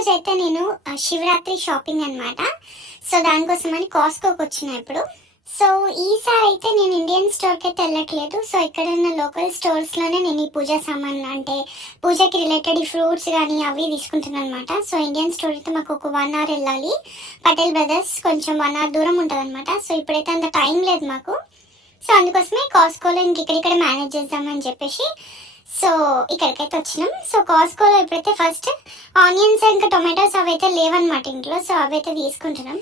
రోజు అయితే నేను శివరాత్రి షాపింగ్ అనమాట సో దానికోసమని కాస్కోకి వచ్చిన ఇప్పుడు. సో ఈసారి అయితే నేను ఇండియన్ స్టోర్కి అయితే వెళ్ళట్లేదు. సో ఇక్కడ ఉన్న లోకల్ స్టోర్స్లోనే నేను ఈ పూజా సామాన్లు అంటే పూజకి రిలేటెడ్ ఈ ఫ్రూట్స్ కానీ అవి తీసుకుంటున్నాను అనమాట సో ఇండియన్ స్టోర్ అయితే మాకు ఒక వన్ అవర్ వెళ్ళాలి. పటేల్ బ్రదర్స్ కొంచెం వన్ అవర్ దూరం ఉంటుంది అనమాట సో ఇప్పుడైతే అంత టైం లేదు మాకు. సో అందుకోసమే కాస్కోలో ఇంక ఇక్కడిక్కడ మేనేజ్ చేద్దామని చెప్పేసి సో ఇక్కడికైతే వచ్చినాం. సో కాస్కోలో ఇప్పుడైతే ఫస్ట్ ఆనియన్స్ ఇంకా టొమాటోస్ అవి అయితే లేవన్నమాట ఇంట్లో. సో అవి అయితే తీసుకుంటున్నాం.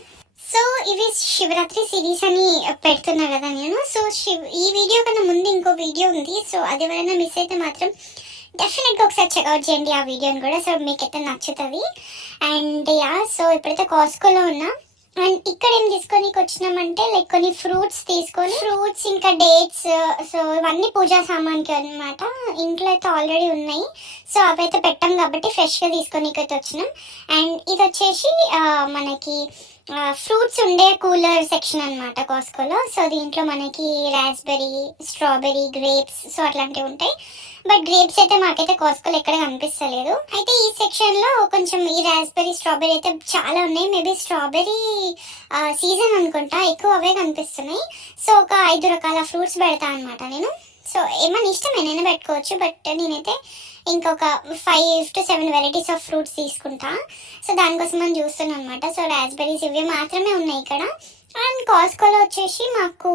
సో ఇవి శివరాత్రి సిరీస్ అని పెడుతున్నా కదా నేను. సో శివ్ ఈ వీడియో కన్నా ముందు ఇంకో వీడియో ఉంది. సో అది ఎవరైనా మిస్ అయితే మాత్రం డెఫినెట్గా ఒకసారి చెక్అవుట్ చేయండి ఆ వీడియోని కూడా. సో మీకైతే నచ్చుతుంది. అండ్ యా సో ఇప్పుడైతే కాస్కోలో ఉన్నా. అండ్ ఇక్కడ ఏం తీసుకొని వచ్చినామంటే లైక్ కొన్ని ఫ్రూట్స్ తీసుకొని ఫ్రూట్స్ ఇంకా డేట్స్ సో ఇవన్నీ పూజా సామాన్కి అన్నమాట. ఇంట్లో అయితే ఆల్రెడీ ఉన్నాయి. సో అవి అయితే పెట్టాం కాబట్టి ఫ్రెష్గా తీసుకొని అయితే వచ్చినాం. అండ్ ఇది వచ్చేసి మనకి ఫ్రూట్స్ ఉండే కూలర్ సెక్షన్ అనమాట కాస్కోలో సో దీంట్లో మనకి రాస్బెర్రీ స్ట్రాబెర్రీ గ్రేప్స్ సో అట్లాంటివి ఉంటాయి. బట్ గ్రేప్స్ అయితే మాకైతే కాస్కోలో ఎక్కడ కనిపిస్తలేదు. అయితే ఈ సెక్షన్లో కొంచెం ఈ రాస్బెర్రీ స్ట్రాబెర్రీ అయితే చాలా ఉన్నాయి. మేబీ స్ట్రాబెర్రీ సీజన్ అనుకుంటా. ఎక్కువ అవే కనిపిస్తున్నాయి. సో ఒక ఐదు రకాల ఫ్రూట్స్ పెడతా అనమాట నేను. సో ఏమైనా ఇష్టం ఏదైనా పెట్టుకోవచ్చు. బట్ నేనైతే ఇంకొక five to seven varieties of fruits తీసుకుంటా. సో దానికోసం మనం చూస్తున్నాం అనమాట సో రాస్బెర్రీస్ ఇవి మాత్రమే ఉన్నాయి ఇక్కడ. అండ్ కాస్కోలో వచ్చేసి మాకు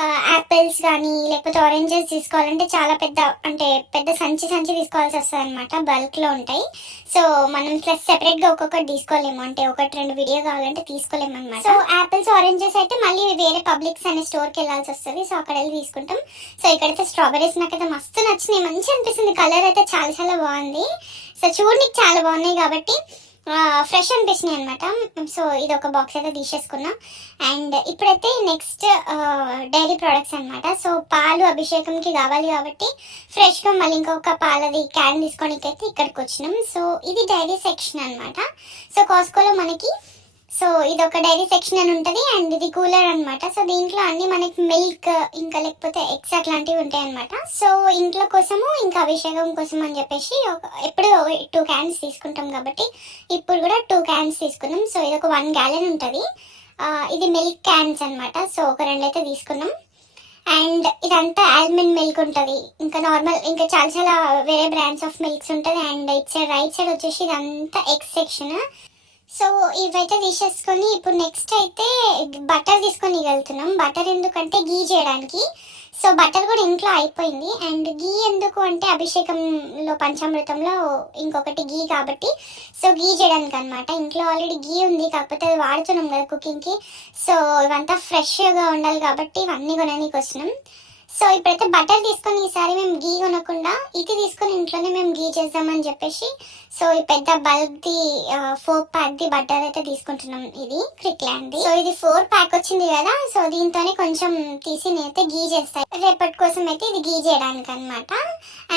యాపిల్స్ కానీ లేకపోతే ఆరెంజెస్ తీసుకోవాలంటే చాలా పెద్ద అంటే పెద్ద సంచి సంచి తీసుకోవాల్సి వస్తుంది అనమాట బల్క్లో ఉంటాయి. సో మనం ప్లస్ సెపరేట్గా ఒక్కొక్కటి తీసుకోలేము. అంటే ఒకటి రెండు వీడియో కావాలంటే తీసుకోలేము అనమాట సో యాపిల్స్ ఆరెంజెస్ అయితే మళ్ళీ వేరే పబ్లిక్స్ అనే స్టోర్కి వెళ్ళాల్సి వస్తుంది. సో అక్కడ వెళ్ళి తీసుకుంటాం. సో ఇక్కడైతే స్ట్రాబెరీస్ నాకైతే మస్తు నచ్చినాయి. మంచి అనిపిస్తుంది. కలర్ అయితే చాలా చాలా బాగుంది. సో చూడనికి చాలా బాగున్నాయి కాబట్టి ఫ్రెష్ అనిపిస్తున్నాయి అనమాట సో mm, ఇది ఒక బాక్స్ అయితే తీసేసుకున్నాం. అండ్ ఇప్పుడైతే నెక్స్ట్ డైరీ ప్రోడక్ట్స్ అన్నమాట. సో పాలు అభిషేకంకి కావాలి కాబట్టి ఫ్రెష్గా మళ్ళీ ఇంకొక పాలది క్యాన్ తీసుకోనికైతే అయితే ఇక్కడికి వచ్చినాం సో ఇది డైరీ సెక్షన్ అన్నమాట. సో కాస్కోలో మనకి సో ఇది ఒక డైరీ సెక్షన్ అని ఉంటుంది అండ్ ఇది కూలర్ అనమాట సో దీంట్లో అన్ని మనకి మిల్క్ ఇంకా లేకపోతే ఎగ్స్ అట్లాంటివి ఉంటాయి అన్నమాట. సో ఇంట్లో కోసము ఇంకా అభిషేకం కోసం అని చెప్పేసి ఎప్పుడు టూ క్యాన్స్ తీసుకుంటాం కాబట్టి ఇప్పుడు కూడా టూ క్యాన్స్ తీసుకున్నాం. సో ఇది ఒక వన్ గ్యాలన్ ఉంటుంది. ఇది మిల్క్ క్యాన్స్ అనమాట సో ఒక రెండు అయితే తీసుకున్నాం. అండ్ ఇదంతా ఆల్మండ్ మిల్క్ ఉంటుంది. ఇంకా నార్మల్ ఇంకా చాలా చాలా వేరే బ్రాండ్స్ ఆఫ్ మిల్క్స్ ఉంటుంది. And it side right side వచ్చేసి ఇదంతా ఎగ్ సెక్షన్. సో ఇవైతే తీసేసుకొని ఇప్పుడు నెక్స్ట్ అయితే బటర్ తీసుకొని వెళ్తున్నాం. బటర్ ఎందుకంటే గీ చేయడానికి. సో బటర్ కూడా ఇంట్లో అయిపోయింది. అండ్ గీ ఎందుకు అంటే అభిషేకంలో పంచామృతంలో ఇంకొకటి గీ కాబట్టి. సో గీ చేయడానికి అనమాట ఇంట్లో ఆల్రెడీ గీ ఉంది. కాకపోతే అది వాడుతున్నాం కదా కుకింగ్కి సో ఇవంతా ఫ్రెష్గా ఉండాలి కాబట్టి ఇవన్నీ కొనడానికి వస్తున్నాం. సో ఇప్పుడైతే బటర్ తీసుకొని ఈసారి మేము గీ కొనకుండా ఇది తీసుకొని ఇంట్లోనే మేము గీ చేద్దామని చెప్పేసి సో ఈ పెద్ద బల్బ్ది ఫోర్ ప్యాక్ది బటర్ అయితే తీసుకుంటున్నాం. ఇది క్రిక్లాండ్ది సో ఇది ఫోర్ ప్యాక్ వచ్చింది కదా సో దీంతోనే కొంచెం తీసి నేనైతే గీ చేస్తాను రేపటి కోసం అయితే ఇది గీ చేయడానికి అనమాట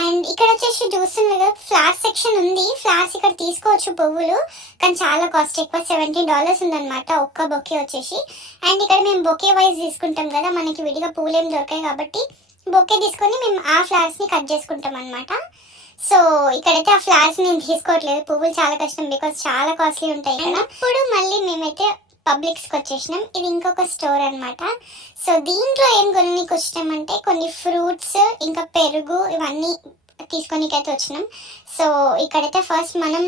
అండ్ ఇక్కడ వచ్చేసి చూస్తున్నారు కదా ఫ్లవర్స్ సెక్షన్ ఉంది. ఫ్లాస్ ఇక్కడ తీసుకోవచ్చు పువ్వులు కానీ చాలా కాస్ట్ ఎక్కువ. సెవెంటీ డాలర్స్ ఉందన్నమాట ఒక్క బొకే వచ్చేసి. అండ్ ఇక్కడ మేము బొకే వైజ్ తీసుకుంటాం కదా మనకి విడిగా పువ్వులు ఏం దొరకాయి కాబట్టి బొకే తీసుకొని మేము ఆ ఫ్లవర్స్ని కట్ చేసుకుంటాం అనమాట సో ఇక్కడైతే ఆ ఫ్లవర్స్ నేను తీసుకోవట్లేదు. పువ్వులు చాలా కష్టం బికాస్ చాలా కాస్ట్లీ ఉంటాయి ఇక్కడ ఇప్పుడు మళ్ళీ మేమైతే పబ్లిక్స్కి వచ్చేసినాం. ఇది ఇంకొక స్టోర్ అనమాట సో దీంట్లో ఏం కొనడానికి వచ్చినామంటే కొన్ని ఫ్రూట్స్ ఇంకా పెరుగు ఇవన్నీ తీసుకొనికైతే వచ్చినాం. సో ఇక్కడైతే ఫస్ట్ మనం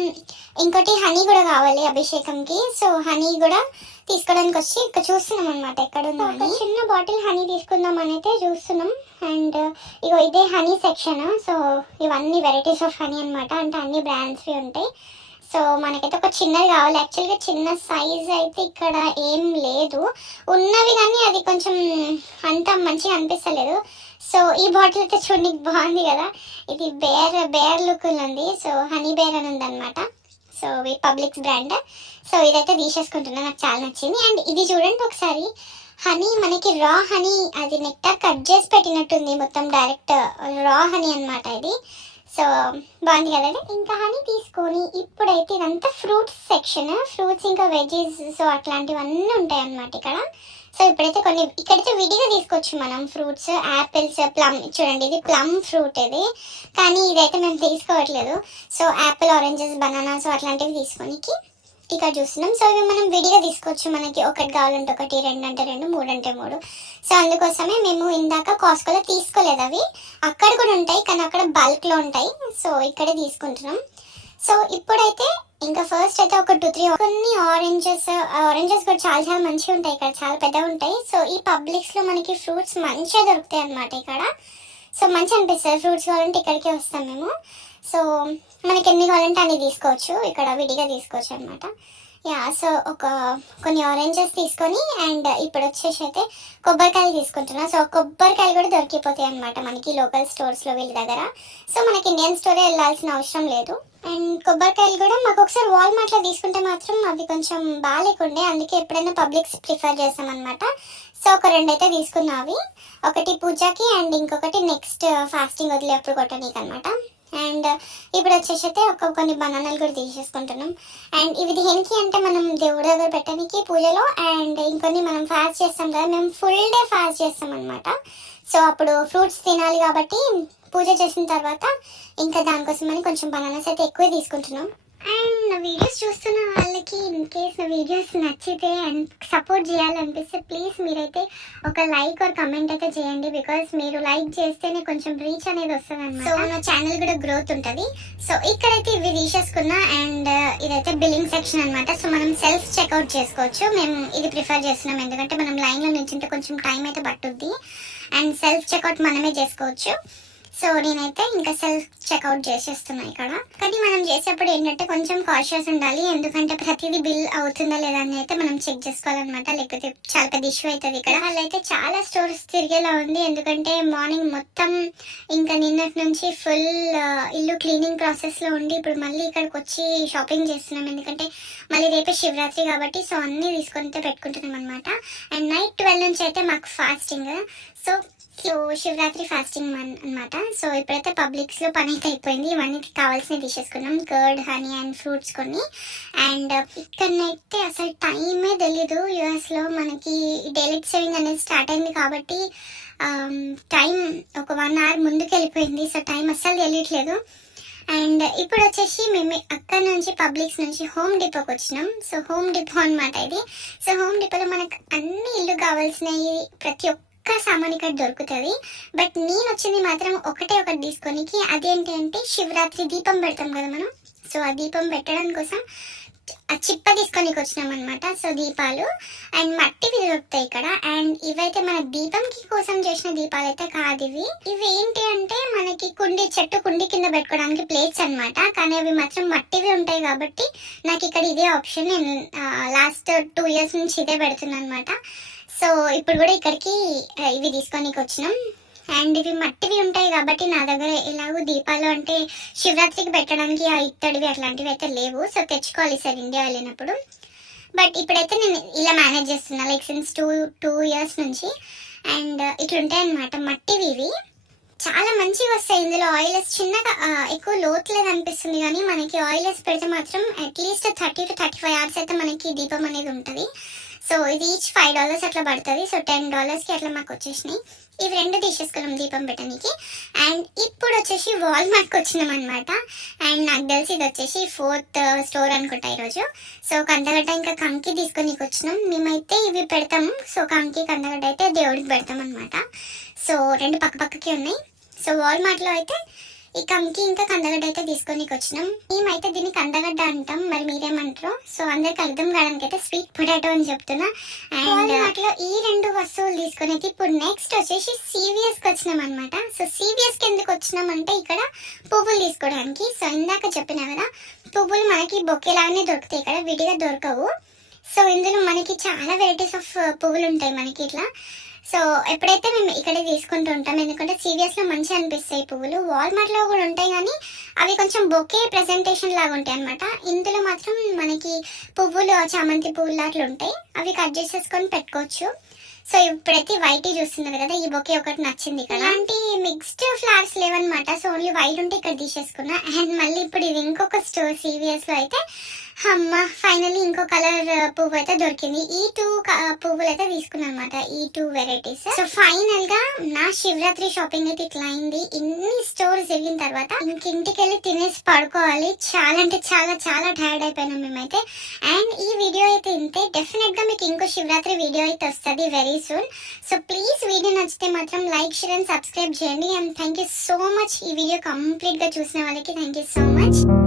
ఇంకోటి హనీ కూడా కావాలి అభిషేకంకి. సో హనీ కూడా తీసుకోవడానికి వచ్చి ఇక్కడ చూస్తున్నాం అనమాట ఎక్కడ ఉందో ఒక చిన్న బాటిల్ హనీ తీసుకుందాం అని అయితే చూస్తున్నాం. అండ్ ఇగో ఇదే హనీ సెక్షన్. సో ఇవన్నీ వెరైటీస్ ఆఫ్ హనీ అన్నమాట. అంటే అన్ని బ్రాండ్స్వి ఉంటాయి. సో మనకైతే ఒక చిన్నది కావాలి. యాక్చువల్గా చిన్న సైజ్ అయితే ఇక్కడ ఏం లేదు. ఉన్నవి కానీ అది కొంచెం అంత మంచిగా అనిపిస్తలేదు. సో ఈ బాటిల్ అయితే చూడడానికి బాగుంది కదా. ఇది బేర్ బేర్ లుక్ ఉంది సో హనీ బేర్ అని ఉందన్నమాట. సో ఈ పబ్లిక్స్ బ్రాండ్ సో ఇదైతే తీసేసుకుంటున్నా నాకు చాలా నచ్చింది. అండ్ ఇది చూడండి ఒకసారి. హనీ మనకి రా హనీ అది నెక్టార్ కట్ చేసి పెట్టినట్టుంది మొత్తం డైరెక్ట్ రా హనీ అన్నమాట ఇది. సో బాగుంది కదండి ఇంకా హనీ తీసుకొని ఇప్పుడైతే ఇదంతా ఫ్రూట్స్ సెక్షన్ ఫ్రూట్స్ ఇంకా వెజెస్ సో అట్లాంటివన్నీ ఉంటాయి అన్నమాట ఇక్కడ. సో ఇప్పుడైతే కొన్ని ఇక్కడైతే విడిగా తీసుకోవచ్చు మనం ఫ్రూట్స్ యాపిల్స్ ప్లమ్ చూడండి ఇది ప్లమ్ ఫ్రూట్ ఇది. కానీ ఇదైతే మేము తీసుకోవట్లేదు. సో యాపిల్ ఆరెంజెస్ బనానాస్ అట్లాంటివి తీసుకోనికి. ఇక్కడ చూస్తున్నాం. సో ఇవి మనం విడిగా తీసుకోవచ్చు. మనకి ఒకటి కావాలంటే ఒకటి రెండు అంటే రెండు మూడు అంటే మూడు. సో అందుకోసమే మేము ఇందాక కాస్కోలో తీసుకోలేదు అవి. అక్కడ కూడా ఉంటాయి కానీ అక్కడ బల్క్లో ఉంటాయి. సో ఇక్కడే తీసుకుంటున్నాం. సో ఇప్పుడైతే ఇంకా ఫస్ట్ అయితే ఒక టూ త్రీ కొన్ని ఆరెంజెస్ ఆరెంజెస్ కూడా చాలా చాలా మంచిగా ఉంటాయి ఇక్కడ. చాలా పెద్దగా ఉంటాయి. సో ఈ పబ్లిక్స్లో మనకి ఫ్రూట్స్ మంచిగా దొరుకుతాయి అన్నమాట ఇక్కడ. సో మంచి అనిపిస్తుంది. ఫ్రూట్స్ కావాలంటే ఇక్కడికే వస్తాం మేము. సో మనకి ఎన్ని కావాలంటే అన్ని తీసుకోవచ్చు. ఇక్కడ విడిగా తీసుకోవచ్చు అనమాట యా సో ఒక కొన్ని ఆరెంజెస్ తీసుకొని అండ్ ఇప్పుడు వచ్చేసి అయితే కొబ్బరికాయలు తీసుకుంటున్నా. సో కొబ్బరికాయలు కూడా దొరికిపోతాయి అనమాట మనకి లోకల్ స్టోర్స్లో వీళ్ళ దగ్గర. సో మనకి ఇండియన్ స్టోరే వెళ్ళాల్సిన అవసరం లేదు. అండ్ కొబ్బరికాయలు కూడా మాకు ఒకసారి వాల్మార్ట్లో తీసుకుంటే మాత్రం అవి కొంచెం బాగాలేకుండే అందుకే ఎప్పుడైనా పబ్లిక్స్ ప్రిఫర్ చేస్తాం అనమాట సో ఒక రెండు అయితే తీసుకున్నా అవి. ఒకటి పూజకి అండ్ ఇంకొకటి నెక్స్ట్ ఫాస్టింగ్ వదిలేప్పుడు కొట్టడానికి అనమాట అండ్ ఇప్పుడు వచ్చేసి అయితే ఒక కొన్ని బనానాలు కూడా తీసేసుకుంటున్నాం. అండ్ ఇవి దేనికి అంటే మనం దేవుడు దగ్గర పెట్టడానికి పూజలో అండ్ ఇంకొన్ని మనం ఫాస్ట్ చేస్తాం కదా మేము ఫుల్ డే ఫాస్ట్ చేస్తాం అనమాట సో అప్పుడు ఫ్రూట్స్ తినాలి కాబట్టి పూజ చేసిన తర్వాత ఇంకా దానికోసమని కొంచెం బనానాస్ అయితే ఎక్కువ తీసుకుంటున్నాం. అండ్ నా వీడియోస్ చూస్తున్న వాళ్ళకి ఇన్ కేస్ నా వీడియోస్ నచ్చితే అండ్ సపోర్ట్ చేయాలనిపిస్తే ప్లీజ్ మీరైతే ఒక లైక్ ఆర్ కమెంట్ అయితే చేయండి బికాస్ మీరు లైక్ చేస్తేనే కొంచెం రీచ్ అనేది వస్తుంది అనమాట సో నా ఛానల్ కూడా గ్రోత్ ఉంటుంది. సో ఇక్కడైతే ఇవి తీసేసుకున్నా అండ్ uh, ఇదైతే బిల్లింగ్ సెక్షన్ అన్నమాట. సో మనం సెల్ఫ్ చెక్అవుట్ చేసుకోవచ్చు. మేము ఇది ప్రిఫర్ చేస్తున్నాం. ఎందుకంటే మనం లైన్లో నిల్చుంటే కొంచెం టైం అయితే పట్టుద్ది. అండ్ సెల్ఫ్ చెక్అవుట్ మనమే చేసుకోవచ్చు. సో నేనైతే ఇంకా సెల్ఫ్ చెక్అవుట్ చేసేస్తున్నా ఇక్కడ. కానీ మనం చేసేప్పుడు ఏంటంటే కొంచెం కాషియస్ ఉండాలి. ఎందుకంటే ప్రతిదీ బిల్ అవుతుందా లేదా అని అయితే మనం చెక్ చేసుకోవాలన్నమాట. లేకపోతే చాలా పెద్ద ఇష్యూ అవుతుంది ఇక్కడ. వాళ్ళైతే చాలా స్టోర్స్ తిరిగేలా ఉంది. ఎందుకంటే మార్నింగ్ మొత్తం ఇంకా నిన్నటి నుంచి ఫుల్ ఇల్లు క్లీనింగ్ ప్రాసెస్లో ఉండి ఇప్పుడు మళ్ళీ ఇక్కడికి వచ్చి షాపింగ్ చేస్తున్నాం. ఎందుకంటే మళ్ళీ రేపే శివరాత్రి కాబట్టి సో అన్నీ తీసుకొని అయితే పెట్టుకుంటున్నాం అనమాట అండ్ నైట్ ట్వెల్వ్ నుంచి అయితే మాకు fasting so so Shivaratri fasting Mann అనమాట సో ఇప్పుడైతే పబ్లిక్స్లో పని అయితే అయిపోయింది ఇవన్నీ కావాల్సినవి తీసేసుకున్నాం. కర్డ్ హనీ అండ్ ఫ్రూట్స్ కొన్ని. అండ్ uh, ఇక్కడనైతే అసలు టైమే తెలీదు. యుఎస్లో మనకి డైలెట్ సేవింగ్ అనేది స్టార్ట్ అయింది కాబట్టి um, టైం ఒక వన్ అవర్ ముందుకు వెళ్ళిపోయింది సో టైం అస్సలు తెలియట్లేదు. అండ్ ఇప్పుడు వచ్చేసి మేము అక్కడ నుంచి పబ్లిక్స్ నుంచి హోమ్ డిపోకి వచ్చినాం. సో హోమ్ డిపో అన్నమాట ఇది. సో హోమ్ డిపోలో మనకు అన్ని ఇల్లు కావాల్సినవి ప్రతి ఒక్క సామాన్ ఇక్కడ దొరుకుతుంది. బట్ నేను వచ్చింది మాత్రం ఒకటే ఒకటి తీసుకోనికి అదేంటి అంటే శివరాత్రి దీపం పెడతాం కదా మనం. సో ఆ దీపం పెట్టడం కోసం ఆ చిప్ప తీసుకొనికి వచ్చినాం అనమాట సో దీపాలు. అండ్ మట్టివి దొరుకుతాయి ఇక్కడ. అండ్ ఇవైతే మన దీపంకి కోసం చేసిన దీపాలు అయితే కాదు ఇవి. ఇవి ఏంటి అంటే మనకి కుండి చెట్టు కుండి కింద పెట్టుకోవడానికి ప్లేట్స్ అన్నమాట. కానీ అవి మాత్రం మట్టివి ఉంటాయి కాబట్టి నాకు ఇక్కడ ఇదే ఆప్షన్ నేను లాస్ట్ టూ ఇయర్స్ నుంచి ఇదే పెడుతున్నాను అనమాట సో ఇప్పుడు కూడా ఇక్కడికి ఇవి తీసుకొనికి వచ్చినాం. అండ్ ఇవి మట్టివి ఉంటాయి కాబట్టి నా దగ్గర ఎలాగో దీపాలు అంటే శివరాత్రికి పెట్టడానికి ఆ ఇత్తడివి అట్లాంటివి అయితే లేవు. సో తెచ్చుకోవాలి సార్ ఇండియా వెళ్ళినప్పుడు. బట్ ఇప్పుడైతే నేను ఇలా మేనేజ్ చేస్తున్నా like since two two years నుంచి. అండ్ ఇట్లుంటాయి అనమాట మట్టివి ఇవి. చాలా మంచిగా వస్తాయి. ఇందులో ఆయిల్స్ చిన్నగా ఎక్కువ లోతులేదు అనిపిస్తుంది కానీ మనకి ఆయిల్స్ పెడితే మాత్రం at least thirty to thirty five hours అయితే మనకి దీపం అనేది ఉంటుంది. సో ఇది ఈచ్ ఫైవ్ డాలర్స్ అట్లా పడుతుంది. సో టెన్ డాలర్స్కి అట్లా మాకు వచ్చేసినాయి. ఇవి రెండు తీసేసుకున్నాం దీపం పెట్టడానికి. అండ్ ఇప్పుడు వచ్చేసి వాల్మార్ట్కి వచ్చినాం అనమాట అండ్ నాకు తెలిసి ఇది వచ్చేసి ఫోర్త్ స్టోర్ uh, అనుకుంటా ఈరోజు. సో కందగడ్డ ఇంకా కంకి తీసుకొని వచ్చినాం. మేమైతే ఇవి పెడతాము. సో కంకి కందగడ్డ అయితే దేవుడికి పెడతాం అనమాట సో రెండు పక్క పక్కకి ఉన్నాయి. సో వాల్మార్ట్లో అయితే ఈ కంకి ఇంకా కందగడ్డ అయితే తీసుకొని వచ్చినాం. మేమైతే దీన్ని కందగడ్డ సో అందరికి అర్థం కావడానికి అయితే స్వీట్ పొటాటో అని చెప్తున్నా. అండ్ వాటిలో ఈ రెండు వస్తువులు తీసుకునేది అయితే ఇప్పుడు నెక్స్ట్ వచ్చేసి సివిఎస్కి వచ్చినాం అనమాట సో సివిఎస్కి ఎందుకు వచ్చినాం అంటే ఇక్కడ పువ్వులు తీసుకోవడానికి. సో ఇందాక చెప్పిన కదా పువ్వులు మనకి బొక్కేలాగానే దొరుకుతాయి. ఇక్కడ విడిగా దొరకవు. సో ఇందులో మనకి చాలా వెరైటీస్ ఆఫ్ uh, పువ్వులు ఉంటాయి మనకి ఇట్లా. సో ఎప్పుడైతే మేము ఇక్కడే తీసుకుంటూ ఉంటాం ఎందుకంటే సీరియస్ మంచి మంచిగా అనిపిస్తాయి పువ్వులు. వాల్మార్ట్లో కూడా ఉంటాయి కానీ అవి కొంచెం బొకే ప్రెజెంటేషన్ లాగా ఉంటాయి అనమాట ఇందులో మాత్రం మనకి పువ్వులు చామంతి పువ్వులు అట్లా ఉంటాయి. అవి కట్ చేసేసుకొని పెట్టుకోవచ్చు. సో ఇప్పుడైతే వైట్ చూస్తున్నారు కదా ఈ బొకే ఒకటి నచ్చింది కదా. అలాంటి మిక్స్డ్ ఫ్లవర్స్ లేవన్నమాట. సో ఓన్లీ వైట్ ఉంటే ఇక్కడ తీసేసుకున్నా. అండ్ మళ్ళీ ఇప్పుడు ఇది ఇంకొక స్టోర్ సీవియస్ అయితే అమ్మ ఫైనల్లీ ఇంకో కలర్ uh, పువ్వు అయితే దొరికింది. ఈ టూ uh, పువ్వులు అయితే తీసుకున్నాను అనమాట ఈ టూ వెరైటీస్ సో ఫైనల్గా నా శివరాత్రి షాపింగ్ అయితే ఇట్లా అయింది. ఇన్ని స్టోర్స్ జరిగిన తర్వాత ఇంకింటికి వెళ్ళి తినేసి పడుకోవాలి. చాలా అంటే చాలా చాలా టైర్డ్ అయిపోయినాం మేమైతే. అండ్ ఈ వీడియో అయితే ఇంతే. డెఫినెట్గా మీకు ఇంకో శివరాత్రి వీడియో అయితే వస్తుంది very soon so please video నచ్చితే మాత్రం లైక్ షేర్ అండ్ సబ్స్క్రైబ్ చేయండి. And thank you so much ఈ వీడియో కంప్లీట్గా చూసిన వాళ్ళకి థ్యాంక్ యూ సో మచ్